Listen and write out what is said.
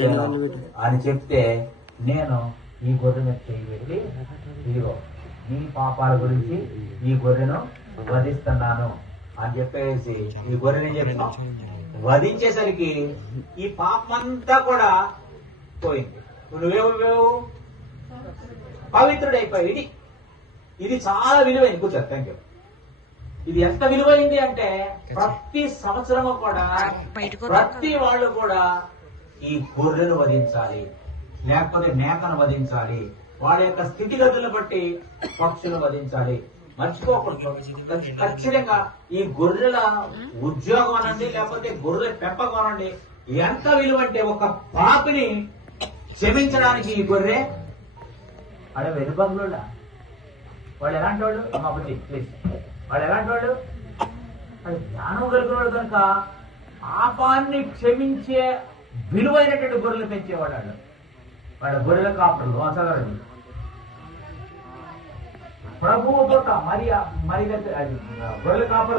వచ్చాను అని చెప్తే, నేను ఈ గొర్రె మీద చేయి పెట్టి, ఇదిగో నీ పాపాల గురించి ఈ గొర్రెను వధిస్తున్నాను అని చెప్పేసి ఈ గొర్రెని చెప్తాం. వధించేసరికి ఈ పాపమంతా కూడా పోయింది. నువ్వేమో పవిత్రుడైపోయి. ఇది చాలా విలువైంది. కూర్చో. Thank you. ఇది ఎంత విలువైంది అంటే ప్రతి సంవత్సరము కూడా ప్రతి వాళ్ళు కూడా ఈ గొర్రెను వధించాలి, లేకపోతే మేకను వధించాలి, వాళ్ళ యొక్క స్థితిగతులను బట్టి పక్షులు వధించాలి. మర్చిపోకూడదు. ఖచ్చితంగా ఈ గొర్రెల ఉద్యోగం అనండి, లేకపోతే గొర్రెల పెంపకం అనండి, ఎంత విలువ అంటే ఒక పాపిని క్షమించడానికి ఈ గొర్రె వాళ్ళ వెనుబంగుల వాళ్ళు ఎలాంటి వాళ్ళు మా బుద్ధి ప్లీజ్ వాళ్ళు ఎలాంటి వాళ్ళు అది జ్ఞానం కలిగిన వాడు కనుక పాపాన్ని క్షమించే విలువైనటువంటి గొర్రెలు పెంచేవాడు వాళ్ళు. వాళ్ళ గొర్రెల కాపులు అసలు ప్రభువుతో మరి గొర్రెల కాపులు